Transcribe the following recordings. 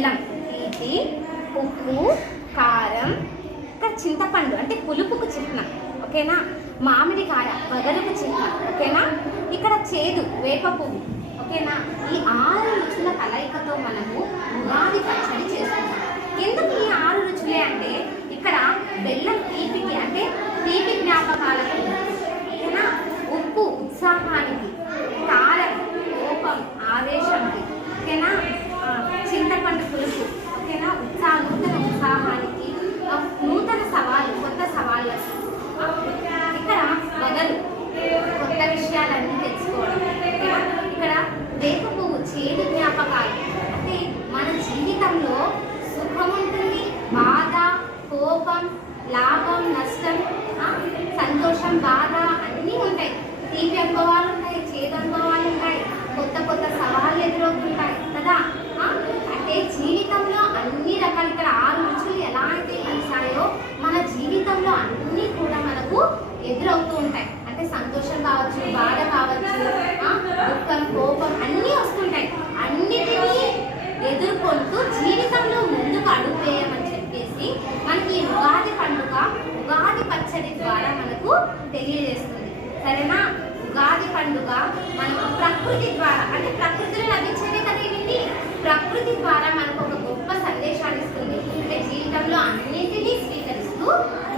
బెల్లం, తీపి, ఉప్పు, కారం, ఇంకా చింతపండు అంటే పులుపుకు చిహ్నం, ఓకేనా. మామిడికాయ వగరుకు చిహ్నం, ఓకేనా. ఇక్కడ చేదు, వేప పువ్వు, ఓకేనా. ఈ 6 రుచుల కలయికతో మనము ఉగాది పచ్చడి చేసుకుంటాం. ఎందుకు ఈ 6 రుచులే అంటే ఇక్కడ బెల్లం తీపికి అంటే తీపి జ్ఞాపకాలకు, ఓకేనా. ఉప్పు ఉత్సాహానికి, కారం కోపం ఆవేశంకి, ఓకేనా. చింతపండు పులుపు, ఓకేనా, నూతన ఉత్సాహానికి, నూతన సవాలు, కొత్త సవాళ్ళకు. ఇక్కడ వగరు కొత్త విషయాలన్నీ తెలుసుకోవడం, ఇక్కడ వేప పువ్వు చేదు జ్ఞాపకాలు అంటే మన జీవితంలో సుఖం ఉంటుంది, బాధ, కోపం, లాభం, నష్టం, సంతోషం, బాధ అన్నీ ఉంటాయి. తీపి అనుభవాలు ఉంటాయి, చేదు అనుభవాలు ఉంటాయి, కొత్త కొత్త సవాళ్ళు ఎదురవుతుంటాయి కదా. అంటే జీవితంలో అన్ని రకాల ఇక్కడ 6 రుచులు ఎలా అయితే కలిసాయో మన జీవితంలో అన్నీ కూడా మనకు ఎదురవుతూ ఉంటాయి. అంటే సంతోషం కావచ్చు, బాధ కావచ్చు, దుఃఖం, కోపం అన్నీ వస్తుంటాయి. అన్నిటినీ ఎదుర్కొంటూ జీవితంలో ముందుకు అడుగు వేయమని చెప్పేసి మనకి ఈ ఉగాది పండుగ ఉగాది పచ్చడి ద్వారా మనకు తెలియజేస్తుంది, సరేనా. ఉగాది పండుగ మనకు ప్రకృతి ద్వారా అంటే ప్రకృతిలో లభించేదే కదా ఇవి, ప్రకృతి ద్వారా మనకు ఒక గొప్ప సందేశాన్ని ఇస్తుంది. అంటే జీవితంలో అన్నింటినీ స్వీకరిస్తూ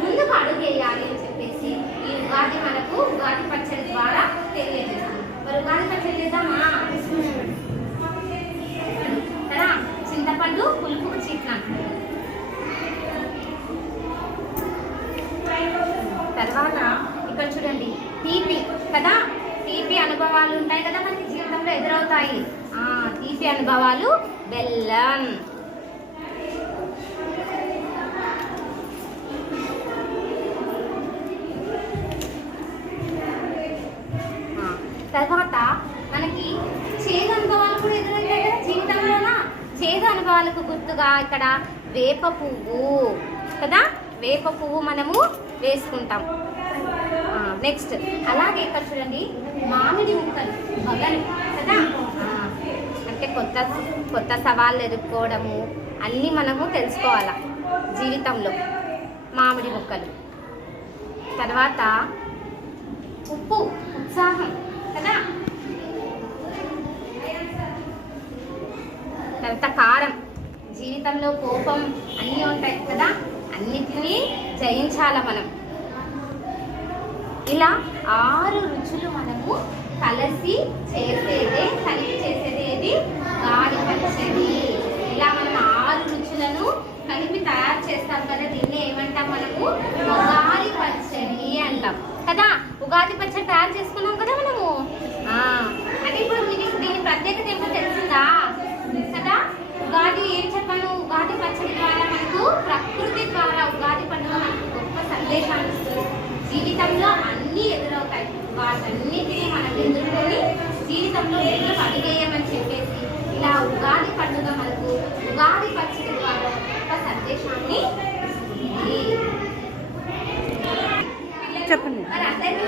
ముందుకు అడుగేయాలి అని చెప్పేసి ఈ ఉగాది మనకు ఉగాది పచ్చడి ద్వారా తెలియజేస్తుంది. మరి ఉగాది పచ్చడి చేద్దామా? కదా, చింతపండు పులుపుకు చిహ్నం. తర్వాత ఇక్కడ చూడండి తీపి కదా, తీపి అనుభవాలు ఉంటాయి కదా మనకి జీవితంలో ఎదురవుతాయి. తీపి అనుభవాలు బెల్లం. తర్వాత మనకి చేదు అనుభవాలు కూడా ఎదురవుతాయి కదా జీవితంలోనా. చేదు అనుభవాలకు గుర్తుగా ఇక్కడ వేప పువ్వు కదా, వేప పువ్వు మనము వేసుకుంటాం. నెక్స్ట్ అలాగే ఇక్కడ చూడండి మామిడి ముక్కలు, వగరు కదా, అంటే కొత్త కొత్త సవాళ్ళు ఎదుర్కోవడము అన్నీ మనము తెలుసుకోవాలా జీవితంలో. మామిడి ముక్కలు, తర్వాత ఉప్పు ఉత్సాహం కదా, తర్వాత కారం జీవితంలో కోపం అన్నీ ఉంటాయి కదా, అన్నిటినీ జయించాల మనం. ఇలా 6 రుచులు మనము కలిసి చేసేదే, కలిపి చేసేది ఏది ఉగాది పచ్చడి. ఇలా మనం 6 రుచులను కలిపి తయారు చేస్తాం కదా, దీన్ని ఏమంటాం మనము ఉగాది పచ్చడి అంటాం కదా. ఉగాది పచ్చడి తయారు చేసుకున్నాం కదా మనము. అంటే ఇప్పుడు దీని ప్రత్యేకత ఏమో తెలిసిందా కదా. ఉగాది ఏం చెప్పాను, ఉగాది పచ్చడి ద్వారా మనకు ప్రకృతి ద్వారా ఉగాది పండుగ మనకు గొప్ప సందేశాన్ని ఇస్తుంది. జీవితంలో అన్నీ ఎదురవుతాయి, వాటన్నిటినీ మనం ఎదుర్కొని జీవితంలో ముందుకు అడిగేయమని చెప్పేసి ఇలా ఉగాది పండుగ మనకు ఉగాది పచ్చడి ద్వారా గొప్ప సందేశాన్ని ఇస్తుంది. చెప్పండి. మరి అందరికీ